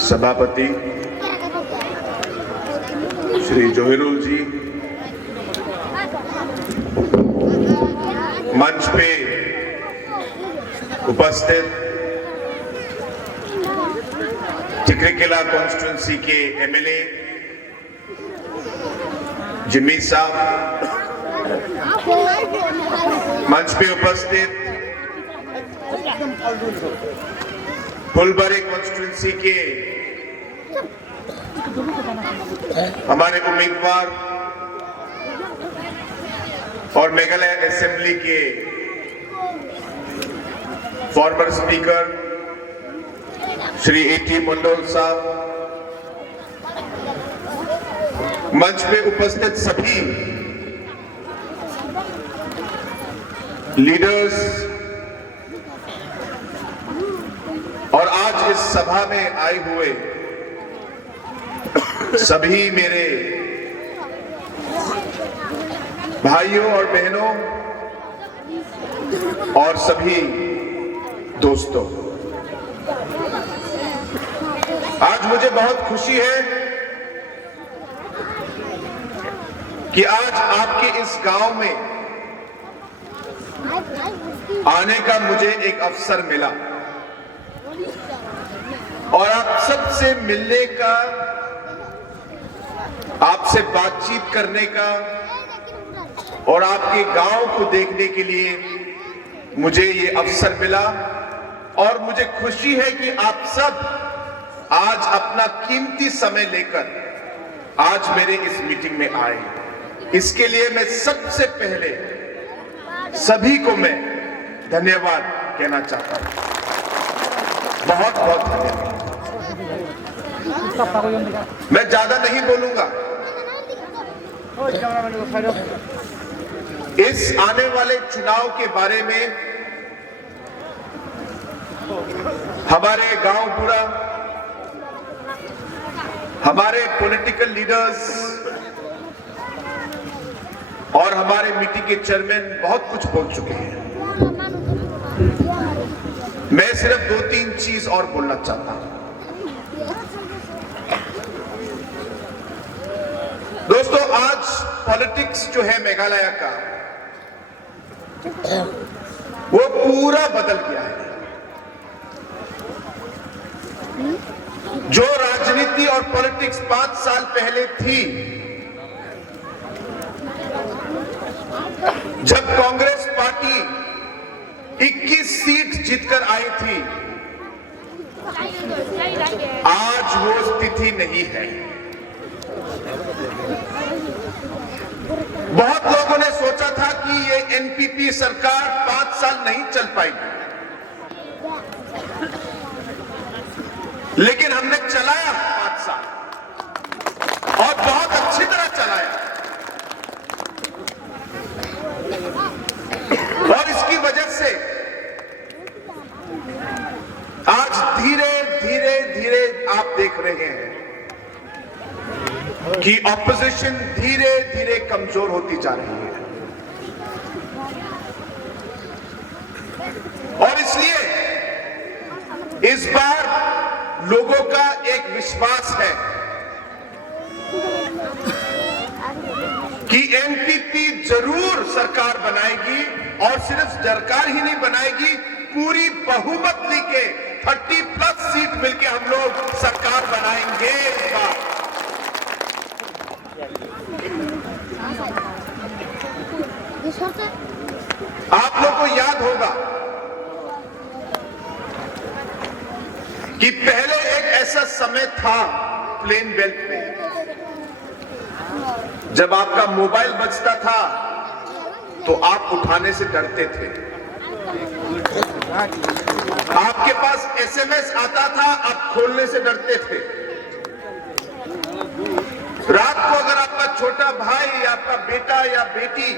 सभापति श्री जोहिरुल जी, मंच पे उपस्थित टिकरीकिला कॉन्स्टिट्यूंसी के एमएलए जिम्मी साहब, मंच पे उपस्थित फुलबारी कॉन्स्टिट्यूंसी के हमारे उम्मीदवार और मेघालय असेंबली के farmer speaker Shri eighty Mondal साहब, मंच पे उपस्थित सभी लीडर्स और आज इस सभा में आए हुए सभी मेरे भाइयों और बहनों और सभी दोस्तों, आज मुझे बहुत खुशी है कि आज आपके इस गांव में आने का मुझे एक अवसर मिला और आप सबसे मिलने का, आपसे बातचीत करने का और आपके गांव को देखने के लिए मुझे ये अवसर मिला। और मुझे खुशी है कि आप सब आज अपना कीमती समय लेकर आज मेरे इस मीटिंग में आए। इसके लिए मैं सबसे पहले सभी को मैं धन्यवाद कहना चाहता हूं। बहुत बहुत धन्यवाद। मैं ज्यादा नहीं बोलूंगा। इस आने वाले चुनाव के बारे में हमारे गांव पूरा, हमारे पॉलिटिकल लीडर्स और हमारे मीटिंग के चेयरमैन बहुत कुछ बोल चुके हैं। मैं सिर्फ 2-3 चीज और बोलना चाहता हूं। दोस्तों, आज पॉलिटिक्स जो है मेघालय का, वो पूरा बदल गया है। जो राजनीति और पॉलिटिक्स 5 साल पहले थी, जब कांग्रेस पार्टी 21 सीट जीतकर आई थी, आज वो स्थिति नहीं है। बहुत लोगों ने सोचा था कि ये एनपीपी सरकार 5 साल नहीं चल पाएगी, लेकिन हमने चलाया 5 साल और बहुत अच्छी तरह चलाया। और इसकी वजह से आज धीरे धीरे धीरे आप देख रहे हैं कि ऑपोजिशन धीरे धीरे कमजोर होती जा रही है। और इसलिए इस बार लोगों का एक विश्वास है कि एनपीपी जरूर सरकार बनाएगी, और सिर्फ सरकार ही नहीं बनाएगी, पूरी बहुमत लेके 30+ सीट मिलके हम लोग सरकार बनाएंगे इस बार। आप लोग को याद होगा कि पहले एक ऐसा समय था प्लेन बेल्ट में, जब आपका मोबाइल बजता था तो आप उठाने से डरते थे। आपके पास एसएमएस आता था, आप खोलने से डरते थे। रात को अगर आपका छोटा भाई या आपका बेटा या बेटी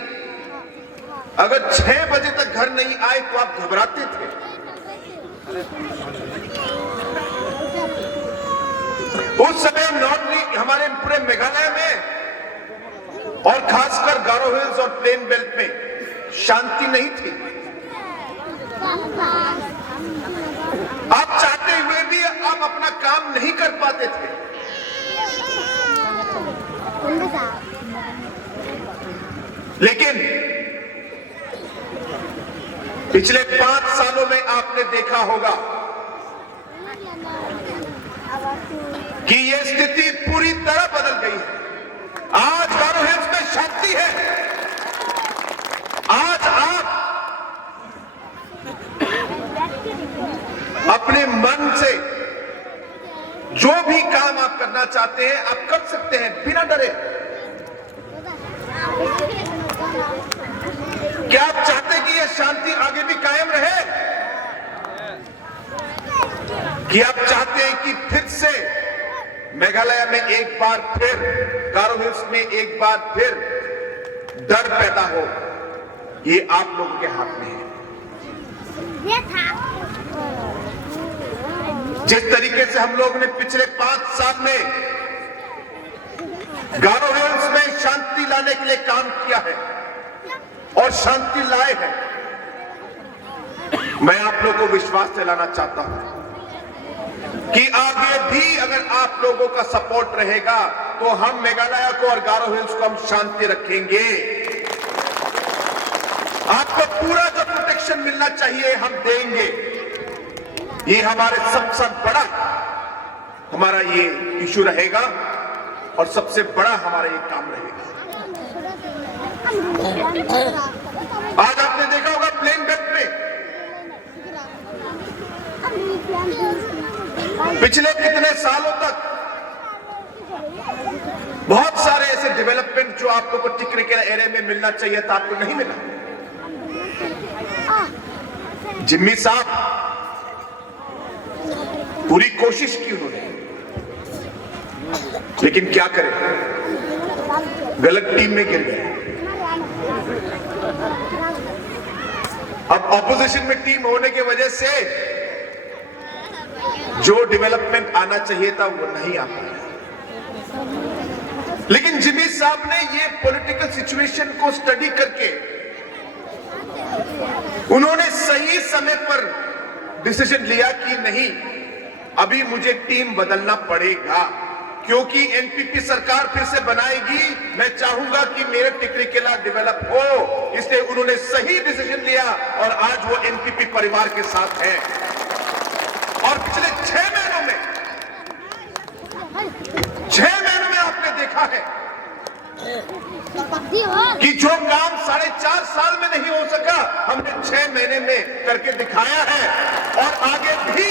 अगर 6 बजे तक घर नहीं आए तो आप घबराते थे। उस समय नॉर्थ हमारे पूरे मेघालय में और खासकर गारो हिल्स और प्लेन बेल्ट में शांति नहीं थी। आप चाहते हुए भी आप अपना काम नहीं कर पाते थे। लेकिन पिछले 5 सालों में आपने देखा होगा कि यह स्थिति पूरी तरह बदल गई है। आज गारो हिल्स में शांति है। आज आप अपने मन से जो भी काम आप करना चाहते हैं आप कर सकते हैं बिना डरे। क्या आप चाहते हैं कि यह शांति आगे भी कायम रहे? कि आप चाहते हैं कि फिर से मेघालय में एक बार फिर, गारो हिल्स में एक बार फिर डर पैदा हो? ये आप लोगों के हाथ में है। जिस तरीके से हम लोग ने पिछले 5 साल में गारो हिल्स में शांति लाने के लिए काम किया है और शांति लाए हैं, मैं आप लोगों को विश्वास दिलाना चाहता हूं कि आगे भी अगर आप लोगों का सपोर्ट रहेगा तो हम मेघालय को और गारो हिल्स को हम शांति रखेंगे। आपको पूरा जो प्रोटेक्शन मिलना चाहिए हम देंगे। ये हमारे सबसे बड़ा हमारा ये इशू रहेगा और सबसे बड़ा हमारा ये काम रहेगा। आज आपने देखा होगा प्लेन बेल्ट में पिछले कितने सालों तक बहुत सारे ऐसे डेवलपमेंट जो आप लोगों को टिकरिकेला एरिया में मिलना चाहिए था, आपको नहीं मिला। जिम्मी साहब पूरी कोशिश की उन्होंने, लेकिन क्या करें, गलत टीम में गिर गए। अब ऑपोजिशन में टीम होने की वजह से जो डेवलपमेंट आना चाहिए था वो नहीं आ पाया। लेकिन जिम्मी साहब ने ये पॉलिटिकल सिचुएशन को स्टडी करके उन्होंने सही समय पर डिसीजन लिया कि नहीं, अभी मुझे टीम बदलना पड़ेगा क्योंकि एनपीपी सरकार फिर से बनाएगी। मैं चाहूंगा कि मेरे टिकरिकेला डेवलप हो, इसलिए उन्होंने सही डिसीजन लिया और आज वो एनपीपी परिवार के साथ है। और पिछले 6 महीनों में आपने देखा है कि जो काम 4.5 साल में नहीं हो सका, हमने 6 महीने में करके दिखाया है। और आगे भी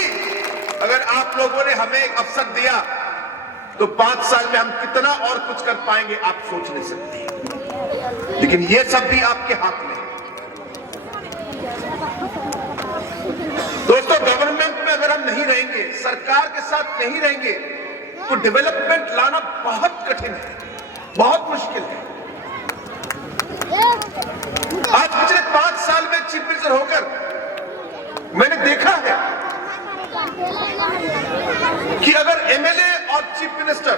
अगर आप लोगों ने हमें एक अवसर दिया तो 5 साल में हम कितना और कुछ कर पाएंगे आप सोच नहीं सकते। लेकिन ये सब भी आपके हाथ में है। दोस्तों, गवर्नमेंट में अगर हम नहीं रहेंगे, सरकार के साथ नहीं रहेंगे, तो डेवलपमेंट लाना बहुत कठिन है, बहुत मुश्किल है। आज पिछले 5 साल में चीफ मिनिस्टर होकर मैंने देखा है कि अगर एमएलए और चीफ मिनिस्टर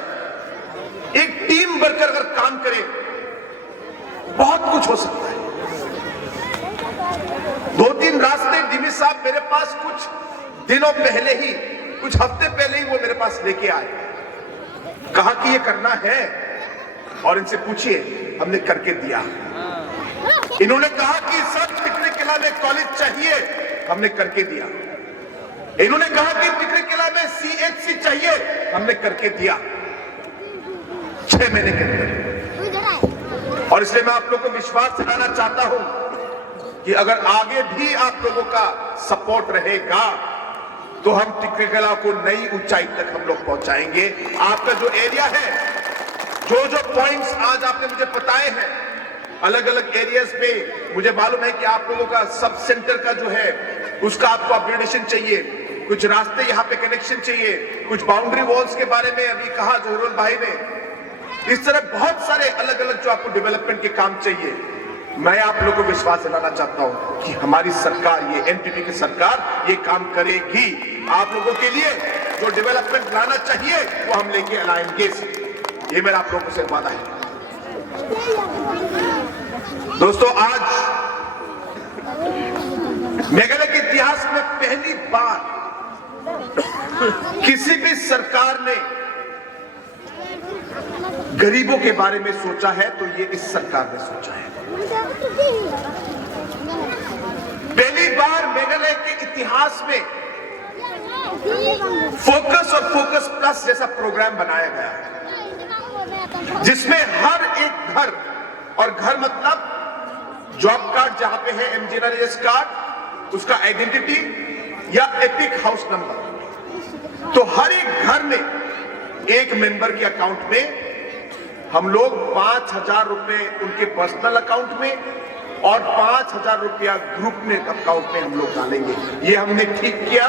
एक टीम बनकर अगर काम करें, बहुत कुछ हो सकता है। 2-3 रास्ते जिम्मी साहब मेरे पास कुछ दिनों पहले ही, कुछ हफ्ते पहले ही वो मेरे पास लेके आए, कहा कि ये करना है और इनसे पूछिए, हमने करके दिया। इन्होंने कहा कि सब टिकरिकेला में कॉलेज चाहिए, हमने करके दिया। इन्होंने कहा कि टिकरिकेला में सीएचसी चाहिए, हमने करके दिया 6 महीने के अंदर। और इसलिए मैं आप लोगों को विश्वास दिलाना चाहता हूं कि अगर आगे भी आप लोगों का सपोर्ट रहेगा तो हम टिकरिकेला को नई ऊंचाई तक हम लोग पहुंचाएंगे। आपका जो एरिया है, जो पॉइंट्स आज आपने मुझे बताए हैं अलग अलग एरियाज में, मुझे मालूम है कि आप लोगों का सब सेंटर का जो है उसका आपको अपग्रेडेशन चाहिए, कुछ रास्ते यहाँ पे कनेक्शन चाहिए, कुछ बाउंड्री वॉल्स के बारे में अभी कहा जोहरुल भाई ने। इस तरह बहुत सारे अलग अलग जो आपको डेवलपमेंट के काम चाहिए। मैं आप लोगों को विश्वास दिलाना चाहता हूं कि हमारी सरकार, ये एनपीपी की सरकार, ये काम करेगी। आप लोगों के लिए जो डेवलपमेंट लाना चाहिए वो हम लेके आएंगे, ये मेरा आप लोगों से वादा है। दोस्तों, आज मेघालय के इतिहास में पहली बार किसी भी सरकार ने गरीबों के बारे में सोचा है तो ये इस सरकार ने सोचा है। पहली बार मेघालय के इतिहास में फोकस और फोकस प्लस जैसा प्रोग्राम बनाया गया है, जिसमें हर एक घर, और घर मतलब जॉब कार्ड जहां पे है, एमजीएनआरएस कार्ड, उसका आइडेंटिटी या एपिक हाउस नंबर, तो हर एक घर में एक मेंबर के अकाउंट में हम लोग 5,000 रुपए उनके पर्सनल अकाउंट में और 5,000 रुपया ग्रुप में अकाउंट में हम लोग डालेंगे। ये हमने ठीक किया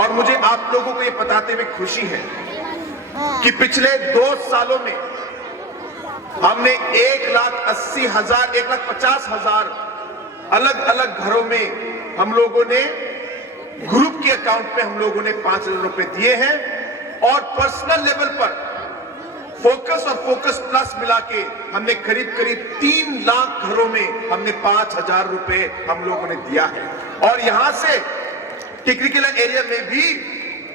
और मुझे आप लोगों को ये बताते हुए खुशी है कि पिछले 2 सालों में हमने 1,80,000 1,50,000 अलग अलग घरों में हम लोगों ने ग्रुप के अकाउंट में हम लोगों ने 5,000 रुपए दिए हैं और पर्सनल लेवल पर फोकस और फोकस प्लस मिला के हमने करीब करीब 3 लाख घरों में हमने 5,000 रुपए हम लोगों ने दिया है। और यहां से टिकरिकिला एरिया में भी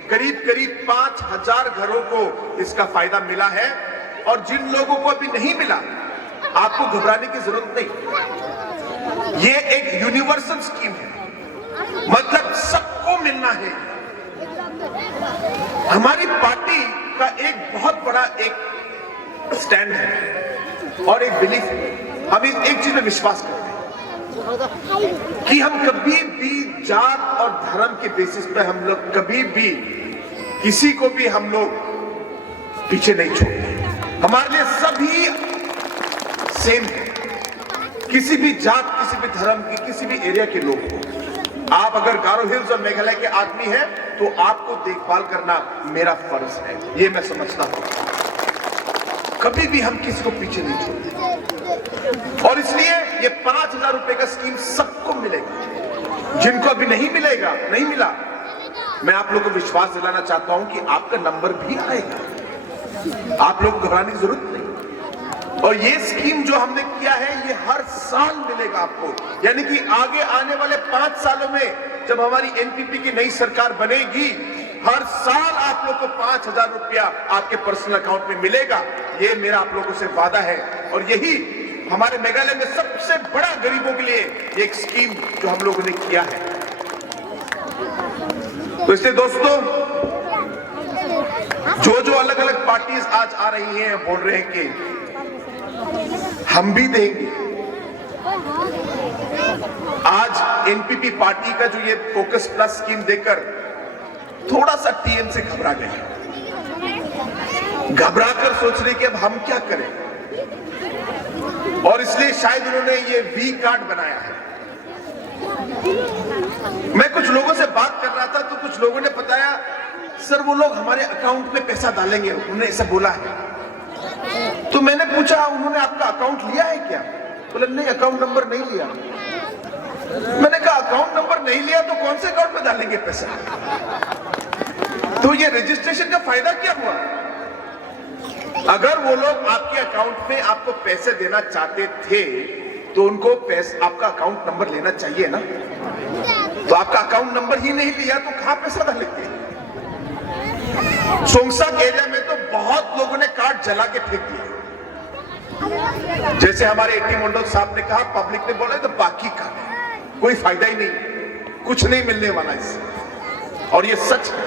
करीब करीब 5,000 घरों को इसका फायदा मिला है। और जिन लोगों को अभी नहीं मिला, आपको घबराने की जरूरत नहीं, ये एक यूनिवर्सल स्कीम है, मतलब सबको मिलना है। हमारी पार्टी का एक बहुत बड़ा एक स्टैंड है और एक बिलीफ है, हम एक चीज में विश्वास करते हैं कि हम कभी भी जात और धर्म के बेसिस पे हम लोग कभी भी किसी को भी हम लोग पीछे नहीं छोड़ते। हमारे लिए सभी सेम है, किसी भी जात, किसी भी धर्म की, किसी भी एरिया के लोग हो। आप अगर गारो हिल्स और मेघालय के आदमी हैं तो आपको देखभाल करना मेरा फर्ज है, ये मैं समझता हूं। कभी भी हम किसी को पीछे नहीं छोड़ते और इसलिए ये 5,000 रुपए का स्कीम सबको मिलेगा। जिनको अभी नहीं मिलेगा, नहीं मिला, मैं आप लोगों को विश्वास दिलाना चाहता हूं कि आपका नंबर भी आएगा, आप लोग घबराने की जरूरत नहीं। और ये स्कीम जो हमने किया है ये हर साल मिलेगा आपको, यानी कि आगे आने वाले 5 सालों में जब हमारी एनपीपी की नई सरकार बनेगी, हर साल आप लोग को 5,000 रुपया आपके पर्सनल अकाउंट में मिलेगा। ये मेरा आप लोगों से वादा है और यही हमारे मेघालय में सबसे बड़ा गरीबों के लिए एक स्कीम जो हम लोगों ने किया है। तो इसलिए दोस्तों, जो अलग अलग पार्टीज आज आ रही हैं, बोल रहे हैं कि हम भी देंगे, आज एनपीपी पार्टी का जो ये फोकस प्लस स्कीम देकर थोड़ा सा टीएमसी घबरा गए, घबराकर सोच रहे कि अब हम क्या करें, और इसलिए शायद उन्होंने ये वी कार्ड बनाया है। मैं कुछ लोगों से बात कर रहा था तो कुछ लोगों ने बताया, सर वो लोग हमारे अकाउंट में पैसा डालेंगे, उन्होंने ऐसा बोला है। तो मैंने पूछा, उन्होंने आपका अकाउंट लिया है क्या? बोले नहीं, अकाउंट नंबर नहीं लिया। मैंने कहा अकाउंट नंबर नहीं लिया तो कौन से अकाउंट में डालेंगे पैसा? तो ये रजिस्ट्रेशन का फायदा क्या हुआ? अगर वो लोग आपके अकाउंट में आपको पैसे देना चाहते थे तो उनको आपका अकाउंट नंबर लेना चाहिए ना। तो आपका अकाउंट नंबर ही नहीं लिया तो कहां पैसा डालेंगे? सोंगसाक एरिया में तो बहुत लोगों ने कार्ड जला के फेंक दिया। जैसे हमारे एटी मंडल साहब ने कहा, पब्लिक ने बोला तो बाकी कार्ड है, कोई फायदा ही नहीं, कुछ नहीं मिलने वाला इससे। और ये सच है।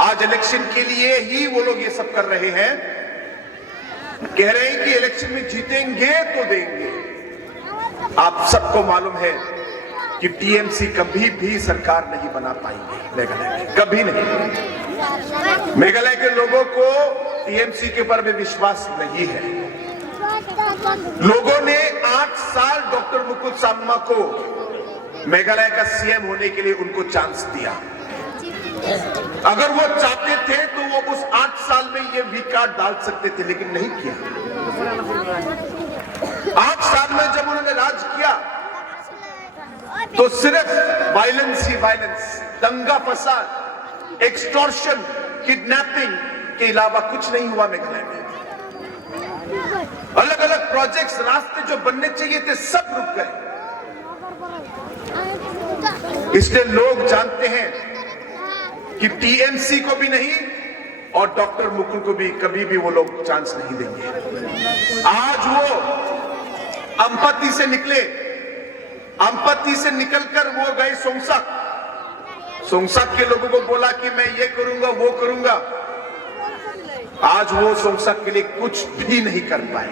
आज इलेक्शन के लिए ही वो लोग ये सब कर रहे हैं, कह रहे हैं कि इलेक्शन में जीतेंगे तो देंगे। आप सबको मालूम है कि टीएमसी कभी भी सरकार नहीं बना पाएंगे मेघालय में, कभी नहीं। मेघालय के लोगों को टीएमसी के ऊपर में विश्वास नहीं है। लोगों ने 8 साल डॉक्टर मुकुल सांगमा को मेघालय का सीएम होने के लिए उनको चांस दिया। अगर वो चाहते थे तो वो उस 8 साल में ये वी कार्ड डाल सकते थे, लेकिन नहीं किया। 8 साल में जब उन्होंने राज किया तो सिर्फ वायलेंस ही वायलेंस, दंगा फसाद, एक्सटॉर्शन, किडनैपिंग के अलावा कुछ नहीं हुआ मेघालय में। अलग अलग प्रोजेक्ट्स, रास्ते जो बनने चाहिए थे सब रुक गए। इसलिए लोग जानते हैं कि टीएमसी को भी नहीं और डॉक्टर मुकुल को भी कभी भी वो लोग चांस नहीं देंगे। आज वो अंपत्ति से निकले, अंपत्ति से निकलकर वो गए सोंगसक। सोंगसक के लोगों को बोला कि मैं ये करूंगा वो करूंगा। आज वो सोंगसक के लिए कुछ भी नहीं कर पाए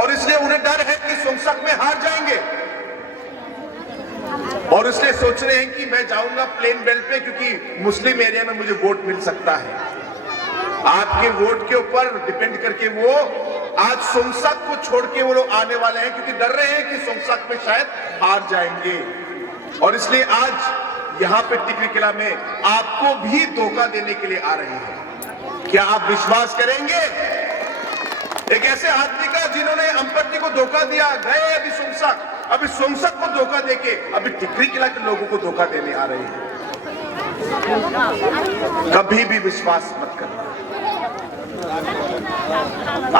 और इसलिए उन्हें डर है कि सोंगसक में हार जाएंगे और इसलिए सोच रहे हैं कि मैं जाऊंगा प्लेन बेल्ट पे क्योंकि मुस्लिम एरिया में मुझे वोट मिल सकता है। आपके वोट के ऊपर डिपेंड करके वो आज सोंगसक को छोड़ के वो लोग आने वाले हैं क्योंकि डर रहे हैं कि सोंगसक में शायद हार जाएंगे और इसलिए आज यहां पे टिकरी किला में आपको भी धोखा देने के लिए आ रहे हैं। क्या आप विश्वास करेंगे एक ऐसे आदमी का जिन्होंने अंपत्ति को धोखा दिया, गए अभी सोंगसक को धोखा देके अभी टिकरी किला के लोगों को धोखा देने आ रहे हैं। कभी भी विश्वास मत करना।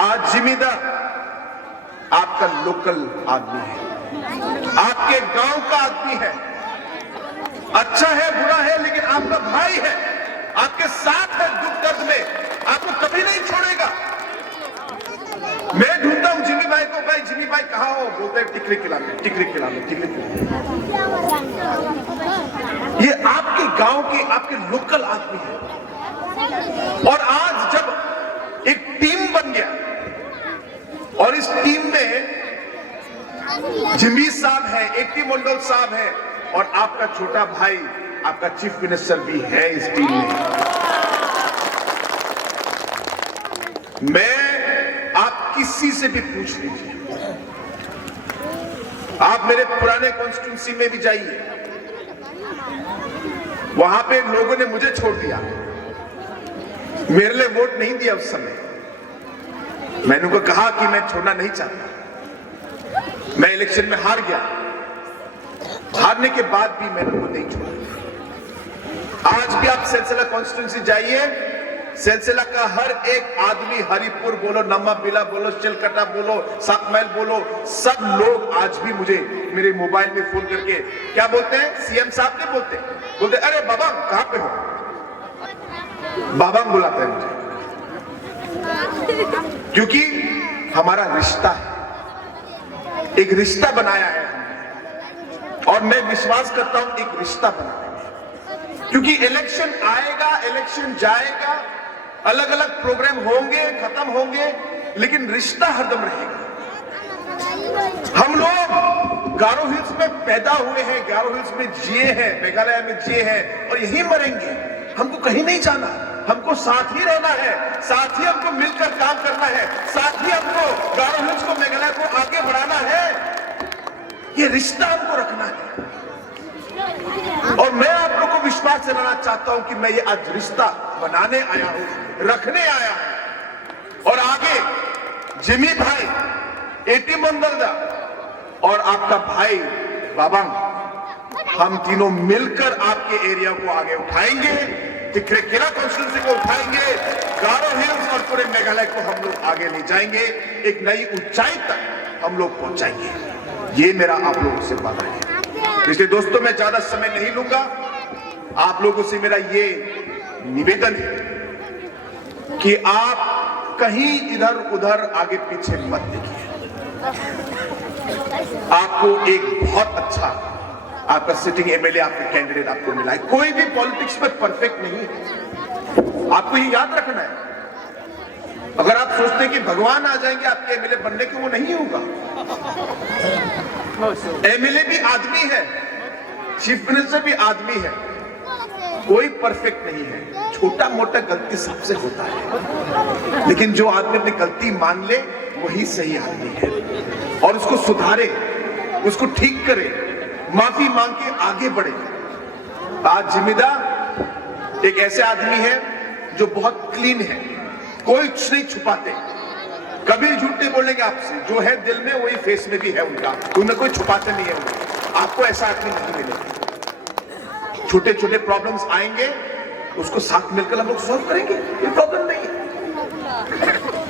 आज जिमीदार आपका लोकल आदमी है, आपके गांव का आदमी है, अच्छा है बुरा है लेकिन आपका भाई है, आपके साथ है दुख दर्द में, आपको कभी नहीं छोड़ेगा। मैं ढूंढता हूं जिमी भाई को, भाई जिमी भाई कहां हो? बोलते हैं टिकरी किला में, टिकरी किला में, टिकरी किला। ये आपके गांव के, आपके लोकल आदमी है और आज जब एक टीम बन गया और इस टीम में जिमी साहब है, एटी मंडल साहब है और आपका छोटा भाई, आपका चीफ मिनिस्टर भी है इस टीम में। मैं आप किसी से भी पूछ लीजिए, आप मेरे पुराने कॉन्स्टिट्यूंसी में भी जाइए, वहां पे लोगों ने मुझे छोड़ दिया, मेरे लिए वोट नहीं दिया उस समय। मैंने उनको कहा कि मैं छोड़ना नहीं चाहता, मैं इलेक्शन में हार गया, हारने के बाद भी मैंने उनको नहीं छोड़ा। आज भी आप सिलसिला कॉन्स्टिट्यूंसी जाइए, सिलसिला का हर एक आदमी, हरिपुर बोलो, नम्मा बिला बोलो, चिलकटा बोलो, साकमैल बोलो, सब लोग आज भी मुझे मेरे मोबाइल में फोन करके क्या बोलते हैं? सीएम साहब ने बोलते अरे बाबा कहां पे हो? बाबा बुलाते हैं मुझे क्योंकि हमारा रिश्ता है, एक रिश्ता बनाया है और मैं विश्वास करता हूं एक रिश्ता बनाने में, क्योंकि इलेक्शन आएगा, इलेक्शन जाएगा, अलग अलग प्रोग्राम होंगे, खत्म होंगे, लेकिन रिश्ता हरदम रहेगा। हम लोग गारो हिल्स में पैदा हुए हैं, गारो हिल्स में जिए हैं, मेघालय में जिए हैं और यहीं मरेंगे। हमको कहीं नहीं जाना, हमको साथ ही रहना है, साथ ही हमको मिलकर काम करना है, साथ ही हमको गारो हिल्स को, मेघालय को आगे बढ़ाना है। ये रिश्ता हमको रखना है और मैं आप लोगों को विश्वास दिलाना चाहता हूं कि मैं ये आज रिश्ता बनाने आया हूं, रखने आया हूं और आगे जिमी भाई, एटी मंदलदा और आपका भाई बाबा, हम तीनों मिलकर आपके एरिया को आगे उठाएंगे, टिकरी किला कॉन्स्टिट्यूंसी को उठाएंगे, गारो हिल्स और पूरे मेघालय को हम लोग आगे ले जाएंगे, एक नई ऊंचाई तक हम लोग पहुंचाएंगे। ये मेरा आप लोगों से वादा है। इसलिए दोस्तों मैं ज्यादा समय नहीं लूंगा, आप लोगों से मेरा ये निवेदन है कि आप कहीं इधर उधर आगे पीछे मत देखिए। आपको एक बहुत अच्छा आपका सिटिंग एमएलए, आपका कैंडिडेट आपको मिला है। कोई भी पॉलिटिक्स में परफेक्ट नहीं है, आपको ये याद रखना है। अगर आप सोचते हैं कि भगवान आ जाएंगे आपके एमएलए बनने के, वो नहीं होगा। एमएलए भी आदमी है, चीफ मिनिस्टर भी आदमी है, कोई परफेक्ट नहीं है, छोटा मोटा गलती सबसे होता है, लेकिन जो आदमी अपनी गलती मान ले वही सही आदमी है और उसको सुधारे, उसको ठीक करे, माफी मांग के आगे बढ़े। आज जिम्मेदार एक ऐसे आदमी है जो बहुत क्लीन है, कोई कुछ नहीं छुपाते, कभी झूठ नहीं बोलेंगे आपसे, जो है दिल में वही फेस में भी है उनका, उनमें कोई छुपाते नहीं है। आपको ऐसा आदमी नहीं मिलेगा। छोटे छोटे प्रॉब्लम्स आएंगे, उसको साथ मिलकर हम लोग सॉल्व करेंगे, ये प्रॉब्लम नहीं है।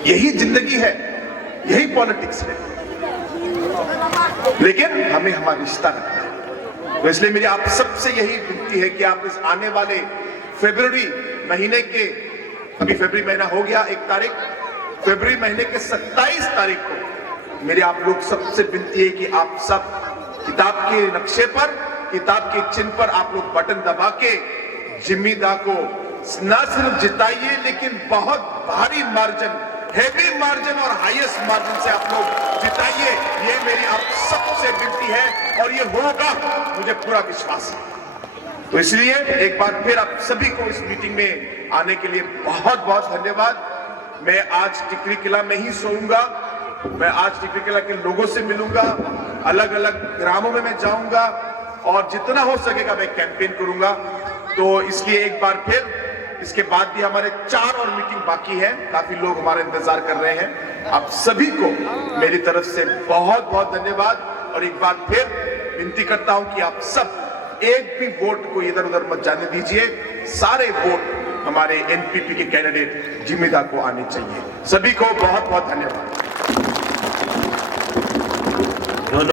यही जिंदगी है, यही पॉलिटिक्स है, लेकिन हमें हमारा रिश्ता रखना है। तो इसलिए मेरी आप सबसे यही विनती है कि आप इस आने वाले फरवरी महीने के, अभी फरवरी महीना हो गया 1 तारीख, फरवरी महीने के 27 तारीख को मेरी आप लोग सबसे विनती है कि आप सब किताब के नक्शे पर, किताब के चिन्ह पर आप लोग बटन दबा के जिम्मी दा को न सिर्फ जिताइए, लेकिन बहुत भारी मार्जिन, हेवी मार्जिन और हाईएस्ट मार्जिन से आप लोग जिताइए। ये मेरी आप सबसे विनती है और ये होगा, मुझे पूरा विश्वास है। तो इसलिए एक बार फिर आप सभी को इस मीटिंग में आने के लिए बहुत बहुत धन्यवाद। मैं आज टिकरी किला में ही सोऊंगा, मैं आज टिकरी किला के लोगों से मिलूंगा, अलग अलग ग्रामों में मैं जाऊंगा और जितना हो सकेगा मैं कैंपेन करूंगा। तो इसलिए एक बार फिर इसके बाद भी हमारे 4 और मीटिंग बाकी है, काफी लोग हमारा इंतजार कर रहे हैं। आप सभी को मेरी तरफ से बहुत बहुत धन्यवाद और एक बार फिर विनती करता हूं कि आप सब एक भी वोट को इधर उधर मत जाने दीजिए। सारे वोट हमारे एनपीपी के कैंडिडेट जिम्मी दा को आने चाहिए। सभी को बहुत बहुत धन्यवाद।